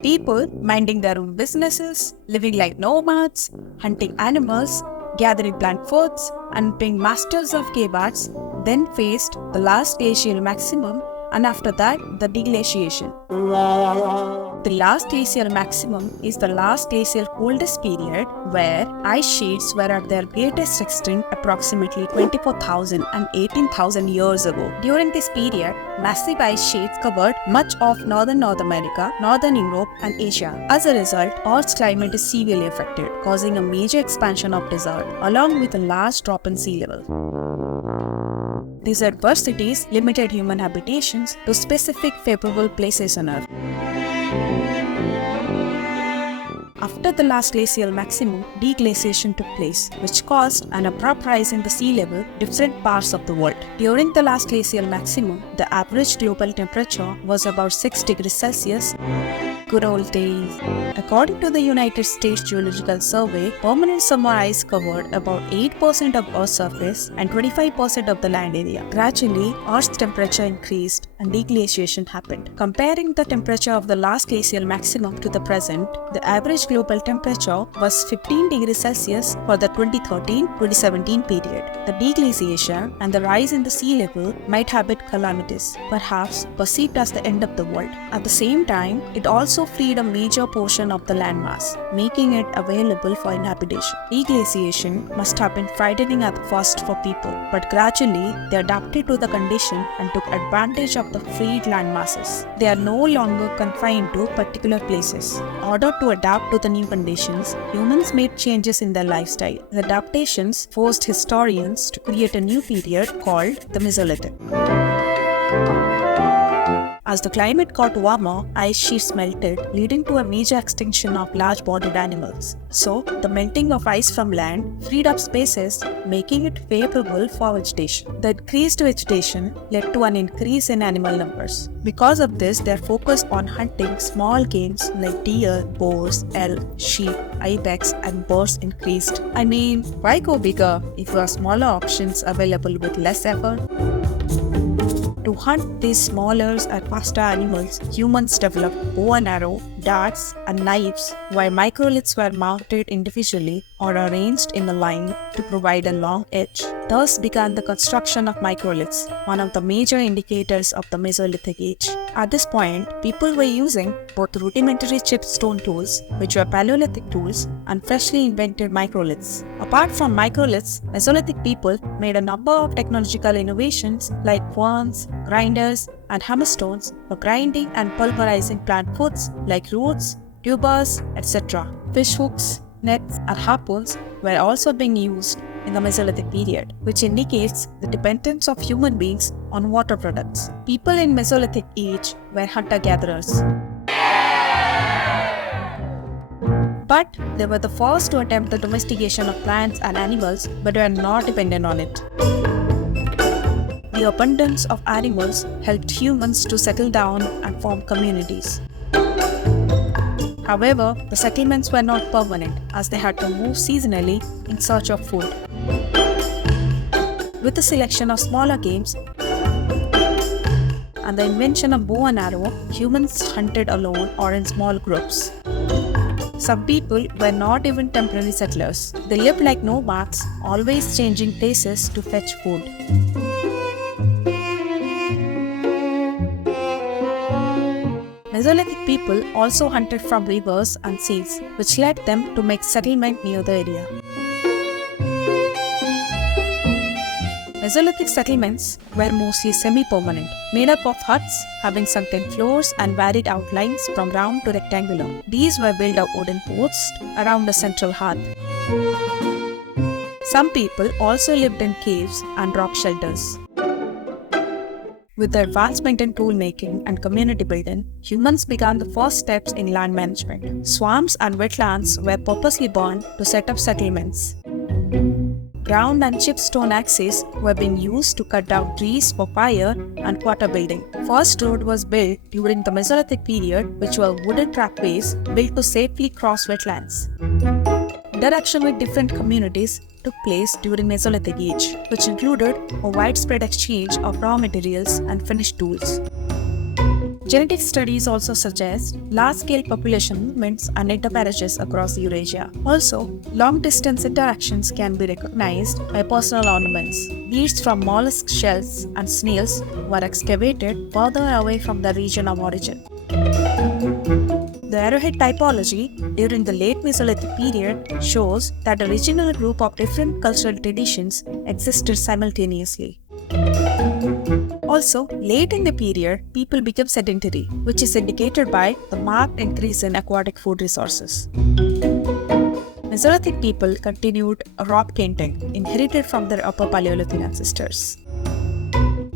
People minding their own businesses, living like nomads, hunting animals, gathering plant foods, and being masters of cave arts, then faced the last glacial maximum, and after that, the deglaciation. The last glacial maximum is the last glacial coldest period where ice sheets were at their greatest extent approximately 24,000 and 18,000 years ago. During this period, massive ice sheets covered much of northern North America, northern Europe, and Asia. As a result, Earth's climate is severely affected, causing a major expansion of desert, along with a large drop in sea level. These adversities limited human habitations to specific favorable places on Earth. After the last glacial maximum, deglaciation took place, which caused an abrupt rise in the sea level in different parts of the world. During the last glacial maximum, the average global temperature was about 6 degrees Celsius. Good old days. According to the United States Geological Survey, permanent summer ice covered about 8% of Earth's surface and 25% of the land area. Gradually, Earth's temperature increased and deglaciation happened. Comparing the temperature of the last glacial maximum to the present, the average global temperature was 15 degrees Celsius for the 2013-2017 period. The deglaciation and the rise in the sea level might have been calamities, perhaps perceived as the end of the world. At the same time, it also freed a major portion of the landmass, making it available for inhabitation. Deglaciation must have been frightening at first for people, but gradually they adapted to the condition and took advantage of the freed landmasses. They are no longer confined to particular places. In order to adapt to the new conditions, humans made changes in their lifestyle. The adaptations forced historians to create a new period called the Mesolithic. As the climate got warmer, ice sheets melted, leading to a major extinction of large-bodied animals. So, the melting of ice from land freed up spaces, making it favorable for vegetation. The increased vegetation led to an increase in animal numbers. Because of this, their focus on hunting small games like deer, boars, elk, sheep, ibex, and birds increased. I mean, why go bigger if there are smaller options available with less effort? To hunt these smaller and faster animals, humans developed bow and arrow, darts, and knives, while microliths were mounted individually or arranged in a line to provide a long edge. Thus began the construction of microliths, one of the major indicators of the Mesolithic age. At this point, people were using both rudimentary chipped stone tools, which were Paleolithic tools, and freshly invented microliths. Apart from microliths, Mesolithic people made a number of technological innovations like querns, grinders, and hammerstones for grinding and pulverizing plant foods like roots, tubers, etc. Fish hooks, nets, and harpoons were also being used in the Mesolithic period, which indicates the dependence of human beings on water products. People in Mesolithic age were hunter-gatherers. But they were the first to attempt the domestication of plants and animals, but were not dependent on it. The abundance of animals helped humans to settle down and form communities. However, the settlements were not permanent, as they had to move seasonally in search of food. With the selection of smaller games and the invention of bow and arrow, humans hunted alone or in small groups. Some people were not even temporary settlers. They lived like nomads, always changing places to fetch food. Mesolithic people also hunted from rivers and seas, which led them to make settlement near the area. Mesolithic settlements were mostly semi-permanent, made up of huts having sunken floors and varied outlines from round to rectangular. These were built of wooden posts around a central hearth. Some people also lived in caves and rock shelters. With the advancement in tool-making and community building, humans began the first steps in land management. Swamps and wetlands were purposely burned to set up settlements. Ground and chipped stone axes were being used to cut down trees for fire and quarter building. First road was built during the Mesolithic period, which were wooden trackways built to safely cross wetlands. Interaction with different communities took place during Mesolithic age, which included a widespread exchange of raw materials and finished tools. Genetic studies also suggest large-scale population movements and intermarriages across Eurasia. Also, long-distance interactions can be recognized by personal ornaments. Beads from mollusk shells and snails were excavated further away from the region of origin. The arrowhead typology during the late Mesolithic period shows that a regional group of different cultural traditions existed simultaneously. Also, late in the period, people became sedentary, which is indicated by the marked increase in aquatic food resources. Mesolithic people continued rock painting, inherited from their Upper Paleolithic ancestors.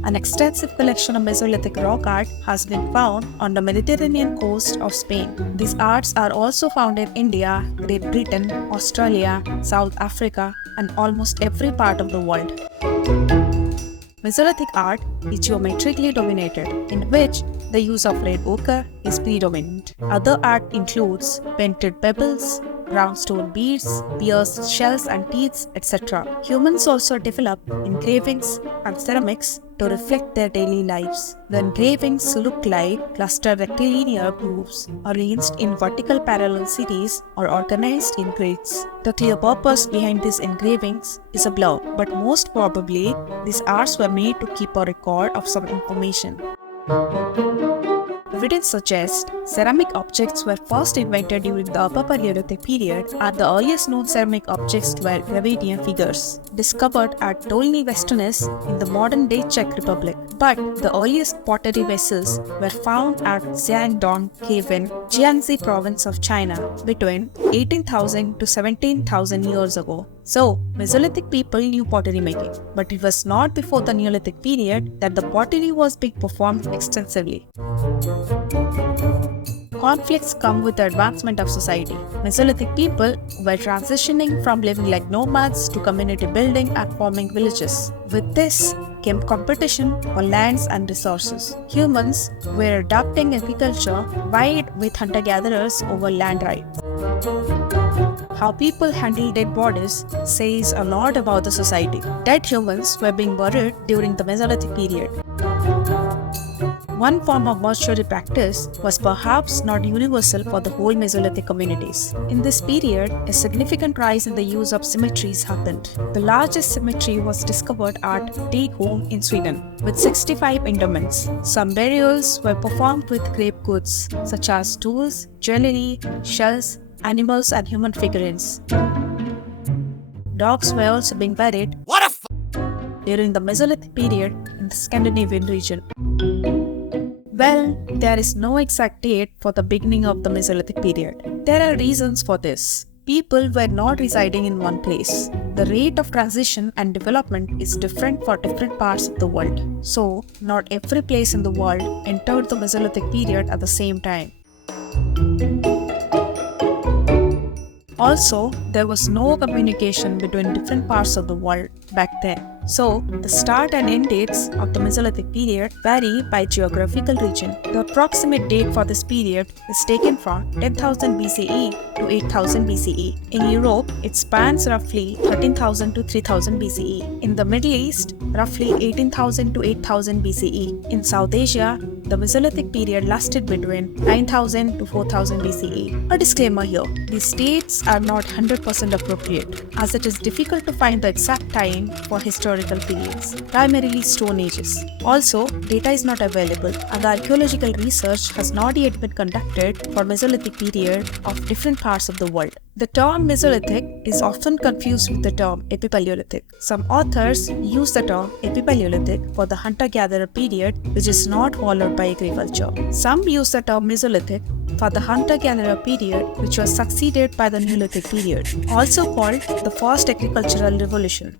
An extensive collection of Mesolithic rock art has been found on the Mediterranean coast of Spain. These arts are also found in India, Great Britain, Australia, South Africa, and almost every part of the world. Mesolithic art is geometrically dominated, in which the use of red ochre is predominant. Other art includes painted pebbles, round stone beads, pierced shells and teeth, etc. Humans also developed engravings and ceramics to reflect their daily lives. The engravings look like clustered rectilinear grooves arranged in vertical parallel series or organized in grids. The clear purpose behind these engravings is a blur, but most probably these arts were made to keep a record of some information. Evidence suggests ceramic objects were first invented during the Upper Paleolithic period, and the earliest known ceramic objects were Dravidian figures, discovered at Dolny Westernes in the modern-day Czech Republic. But the earliest pottery vessels were found at Xiangdong Cave in Jiangxi province of China between 18,000 to 17,000 years ago. So, Mesolithic people knew pottery making, but it was not before the Neolithic period that the pottery was being performed extensively. Conflicts come with the advancement of society. Mesolithic people were transitioning from living like nomads to community building and forming villages. With this came competition for lands and resources. Humans were adopting agriculture vied with hunter-gatherers over land rights. How people handle dead bodies says a lot about the society. Dead humans were being buried during the Mesolithic period. One form of mortuary practice was perhaps not universal for the whole Mesolithic communities. In this period, a significant rise in the use of cemeteries happened. The largest cemetery was discovered at Tegholm in Sweden, with 65 interments. Some burials were performed with grave goods, such as tools, jewelry, shells, animals, and human figurines. Dogs were also being buried during the Mesolithic period in the Scandinavian region. Well, there is no exact date for the beginning of the Mesolithic period. There are reasons for this. People were not residing in one place. The rate of transition and development is different for different parts of the world. So, not every place in the world entered the Mesolithic period at the same time. Also, there was no communication between different parts of the world back then. So, the start and end dates of the Mesolithic period vary by geographical region. The approximate date for this period is taken from 10,000 BCE to 8,000 BCE. In Europe, it spans roughly 13,000 to 3,000 BCE. In the Middle East, roughly 18,000 to 8,000 BCE. In South Asia, the Mesolithic period lasted between 9,000 to 4,000 BCE. A disclaimer here, these dates are not 100% appropriate, as it is difficult to find the exact time for historical periods, primarily Stone Ages. Also, data is not available, and the archaeological research has not yet been conducted for Mesolithic period of different parts of the world. The term Mesolithic is often confused with the term Epipaleolithic. Some authors use the term Epipaleolithic for the hunter-gatherer period, which is not followed by agriculture. Some use the term Mesolithic for the hunter-gatherer period, which was succeeded by the Neolithic period, also called the First Agricultural Revolution.